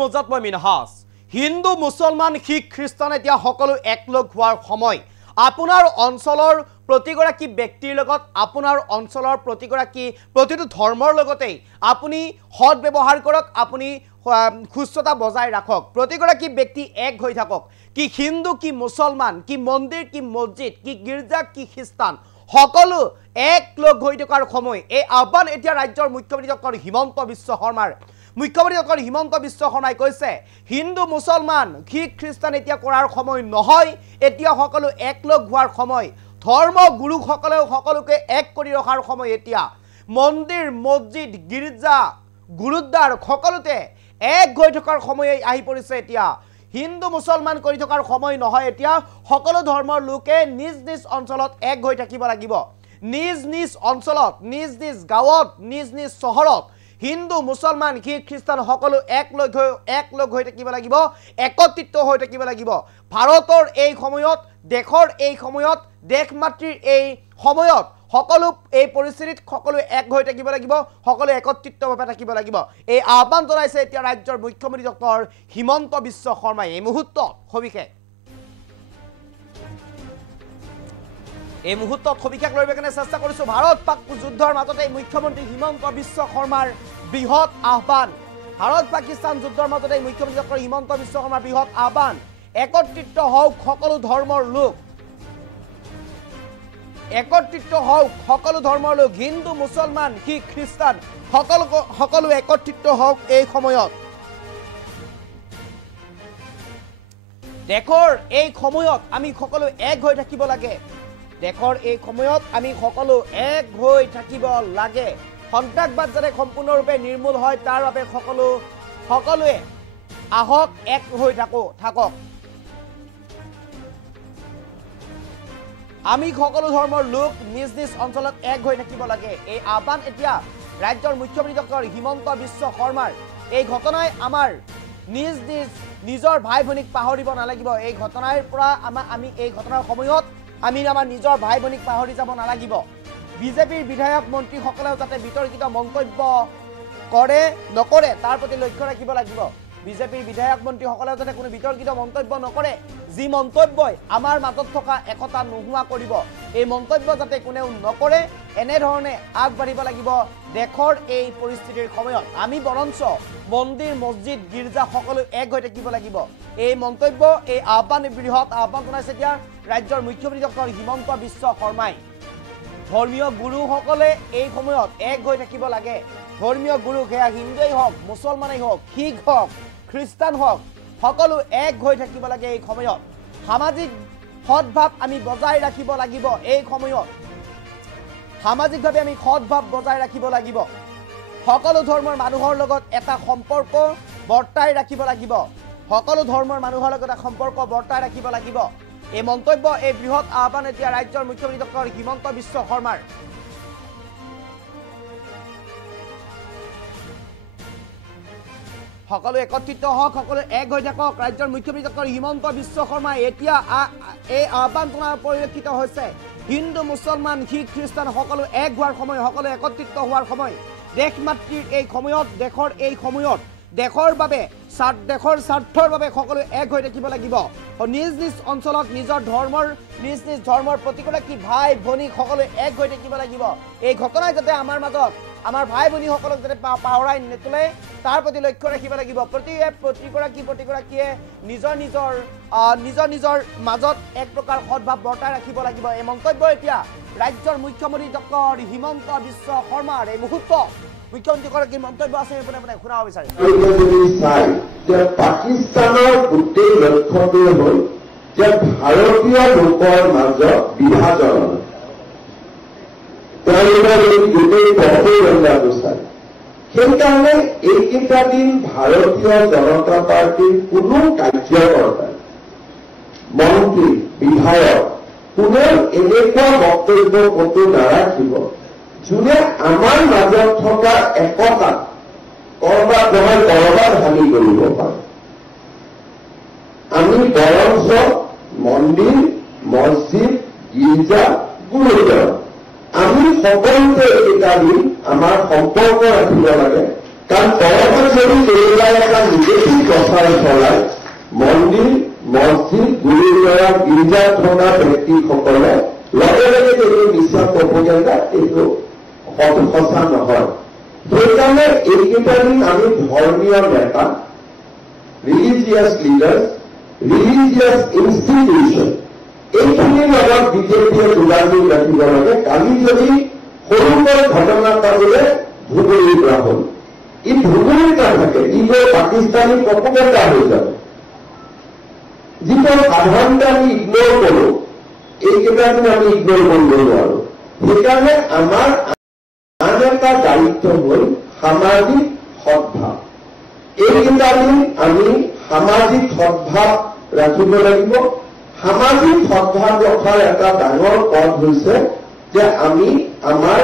মজাত মই মিনহাস হিন্দু মুছলমান শিখ খ্ৰীষ্টান এতিয়া সকলো একলগ হোৱাৰ সময় আপোনাৰ অঞ্চলৰ প্ৰতিগৰাকী ব্যক্তিৰ লগত আপোনাৰ অঞ্চলৰ প্ৰতিটো ধৰ্মৰ লগতে আপুনি সৎ ব্যৱহাৰ কৰক আপুনি সুস্থতা বজাই ৰাখক প্ৰতিগৰাকী ব্যক্তি এক হৈ থাকক কি হিন্দু কি মুছলমান কি মন্দিৰ কি মছজিদ কি গিৰ্জা কি খ্ৰীষ্টান সকলো একলগ হৈ থকাৰ সময় এই আহ্বান এতিয়া ৰাজ্যৰ মুখ্যমন্ত্ৰী ডক্টৰ হিমন্ত বিশ্ব শৰ্মাৰ মুখ্যমন্ত্ৰী ডক্টৰ হিমন্ত বিশ্ব শৰ্মাই কৈছে হিন্দু মুছলমান শিখ খ্ৰীষ্টান এতিয়া কৰাৰ সময় নহয় এতিয়া সকলো একলগ হোৱাৰ সময় ধৰ্ম গুৰুসকলেও সকলোকে এক কৰি ৰখাৰ সময় এতিয়া মন্দিৰ মছজিদ গিৰ্জা গুৰুদ্বাৰ সকলোতে এক হৈ থকাৰ সময় আহি পৰিছে এতিয়া হিন্দু মুছলমান কৰি থকাৰ সময় নহয় এতিয়া সকলো ধৰ্মৰ লোকে নিজ নিজ অঞ্চলত এক হৈ থাকিব লাগিব নিজ নিজ অঞ্চলত নিজ নিজ গাঁৱত নিজ নিজ চহৰত হিন্দু মুছলমান শিখ খ্ৰীষ্টান সকলো একলগ হৈ থাকিব লাগিব একত্ৰিত হৈ থাকিব লাগিব ভাৰতৰ এই সময়ত দেশৰ এই সময়ত দেশ মাতৃৰ এই সময়ত সকলো এই পৰিস্থিতিত সকলো এক হৈ থাকিব লাগিব সকলো একত্ৰিতভাৱে থাকিব লাগিব এই আহ্বান জনাইছে এতিয়া ৰাজ্যৰ মুখ্যমন্ত্ৰী ডক্টৰ হিমন্ত বিশ্ব শৰ্মাই এই মুহূৰ্তত সবিশেষ লৈ বেকনে চেষ্টা কৰিছো ভাৰত পাক যুদ্ধৰ মাজতে মুখ্যমন্ত্ৰী হিমন্ত বিশ্ব শৰ্মাৰ বৃহৎ আহ্বান ভাৰত পাকিস্তান যুদ্ধৰ মাজতে মুখ্যমন্ত্ৰী ডক্টৰ হিমন্ত বিশ্ব শৰ্মাৰ বৃহৎ আহ্বান একত্ৰিত হওক সকলো ধৰ্মৰ লোক একত্ৰিত হওক সকলো ধৰ্মৰ লোক হিন্দু মুছলমান শিখ খ্ৰীষ্টান সকলো একত্ৰিত হওক এই সময়ত দেশৰ এই সময়ত আমি সকলো এক হৈ থাকিব লাগে দেশৰ এই সময়ত আমি সকলো এক হৈ থাকিব লাগে সন্ত্ৰাসবাদ যাতে সম্পূৰ্ণৰূপে নিৰ্মূল হয় তাৰ বাবে সকলোৱে আহক এক হৈ থাকক আমি সকলো ধৰ্মৰ লোক নিজ নিজ অঞ্চলত এক হৈ থাকিব লাগে এই আহ্বান এতিয়া ৰাজ্যৰ মুখ্যমন্ত্ৰী ডক্টৰ হিমন্ত বিশ্ব শৰ্মাৰ এই ঘটনাই আমাৰ নিজৰ ভাই ভনীক পাহৰিব নালাগিব এই ঘটনাৰ পৰা আমি এই ঘটনাৰ সময়ত আমি আমাৰ নিজৰ ভাই ভনীক পাহৰি যাব নালাগিব বিজেপিৰ বিধায়ক মন্ত্ৰীসকলেও যাতে বিতৰ্কিত মন্তব্য নকৰে তাৰ প্ৰতি লক্ষ্য ৰাখিব লাগিব বিজেপিৰ বিধায়ক মন্ত্ৰীসকলেও যাতে কোনো বিতৰ্কিত মন্তব্য নকৰে যি মন্তব্যই আমাৰ মাজত থকা একতা নোহোৱা কৰিব এই মন্তব্য যাতে কোনেও নকৰে এনেধৰণে আগবাঢ়িব লাগিব দেশৰ এই পৰিস্থিতিৰ সময়ত আমি বৰঞ্চ মন্দিৰ মছজিদ গিৰ্জা সকলো এক হৈ থাকিব লাগিব এই মন্তব্য এই আহ্বান বৃহৎ আহ্বান জনাইছে এতিয়া ৰাজ্যৰ মুখ্যমন্ত্ৰী ডক্টৰ হিমন্ত বিশ্ব শৰ্মাই ধৰ্মীয় গুৰুসকলে এই সময়ত এক হৈ থাকিব লাগে ধৰ্মীয় গুৰু সেয়া হিন্দুৱেই হওক মুছলমানেই হওক শিখ হওক খ্ৰীষ্টান হওক সকলো এক হৈ থাকিব লাগে এই সময়ত সামাজিক সদ্ভাৱ আমি বজাই ৰাখিব লাগিব এই সময়ত সামাজিকভাৱে আমি সদ্ভাৱ বজাই ৰাখিব লাগিব সকলো ধৰ্মৰ মানুহৰ লগত এটা সম্পৰ্ক বৰ্তাই ৰাখিব লাগিব সকলো ধৰ্মৰ মানুহৰ লগত এটা সম্পৰ্ক বৰ্তাই ৰাখিব লাগিব এই মন্তব্য এই বৃহৎ আহ্বান এতিয়া ৰাজ্যৰ মুখ্যমন্ত্ৰী ডক্টৰ হিমন্ত বিশ্ব শৰ্মাৰ সকলো একত্ৰিত হওক সকলো এক হৈ থাকক ৰাজ্যৰ মুখ্যমন্ত্ৰী ডক্টৰ হিমন্ত বিশ্ব শৰ্মাই এতিয়া এই আহ্বান পৰিলক্ষিত হৈছে হিন্দু মুছলমান শিখ খ্ৰীষ্টান সকলো এক হোৱাৰ সময় সকলো একত্ৰিত হোৱাৰ সময় দেশ মাতৃৰ এই সময়ত দেশৰ এই সময়ত দেশৰ বাবে দেশৰ স্বাৰ্থৰ বাবে সকলো এক হৈ থাকিব লাগিব নিজ নিজ অঞ্চলত নিজ নিজ ধৰ্মৰ প্ৰতিগৰাকী ভাই ভনী সকলো এক হৈ থাকিব লাগিব এই ঘটনাই যাতে আমাৰ মাজত আমাৰ ভাই ভনীসকলক যাতে পাহৰাই নেতোলে তাৰ প্ৰতি লক্ষ্য ৰাখিব লাগিব প্ৰতিগৰাকীয়ে নিজৰ মাজত এক প্ৰকাৰ সদ্ভাৱ বৰ্তাই ৰাখিব লাগিব এই মন্তব্য এতিয়া ৰাজ্যৰ মুখ্যমন্ত্ৰী ডক্টৰ হিমন্ত বিশ্ব শৰ্মাৰ এই মুহূৰ্তত মুখ্যমন্ত্ৰীগৰাকীৰ মন্তব্য আছে শুনাব বিচাৰিছো পাকিস্তানৰ গোটেই লক্ষ্যটোৱে হ'ল যে ভাৰতীয় লোকৰ মাজত বিভাজন তেওঁলোকৰ এই গোটেই প্ৰপেগেণ্ডাটো চাই সেইকাৰণে এইকেইটা দিন ভাৰতীয় জনতা পাৰ্টীৰ কোনো কাৰ্যকৰ্তা মন্ত্ৰী বিধায়ক কোনেও এনেকুৱা বক্তব্য ক'তো নাৰাখিব যোনে আমাৰ মাজত থকা একতা কৰবাত নহয় কৰবাত হানি কৰিব পাৰে আমি বৰঞ্চ মন্দিৰ মছজিদ গীৰ্জা গুৰুদ্বাৰ আমি সকলোতে এইকেইটা দিন আমাৰ সম্পৰ্ক ৰাখিব লাগে কাৰণ কৰবাত যদি এইবিলাক এটা নিগেটিভ ঘৰ চলাই মন্দিৰ মছজিদ গুৰুদ্বাৰা গীৰ্জাত থকা ব্যক্তিসকলে লগে লগে যে এই মিছা প্ৰপোগেণ্ডা এইটো সঁচা নহয়। সেইকাৰণে এইকেইটা দিন আমি ধৰ্মীয় নেতা, ৰিলিজিয়াছ লিডাৰ্ছ, ৰিলিজিয়াছ ইনষ্টিটিউশ্যন এইখিনিৰ লগত বিজেপিয়ে যোগাযোগ ৰাখিব লাগে। কালি যদি সৰুকৈ ঘটনা এটা বোলে ধুবুৰীৰ পৰা হ'ল, ই ধুবুৰীৰ নাথাকে, ই গৈ পাকিস্তানী প্ৰপোগেণ্ডা হৈ যাব, যিটো সাধাৰণতে আমি ইগনোৰ কৰোঁ। এইকেইটা দিন আমি ইগনোৰ কৰিব নোৱাৰো। সেইকাৰণে আমাৰ আন এটা দায়িত্ব হ'ল সামাজিক সদ্ভাৱ। এইকেইটা দিন আমি সামাজিক সদ্ভাৱ ৰাখিব লাগিব। সামাজিক সদ্ভাৱ ৰখাৰ এটা ডাঙৰ পথ হৈছে যে আমি আমাৰ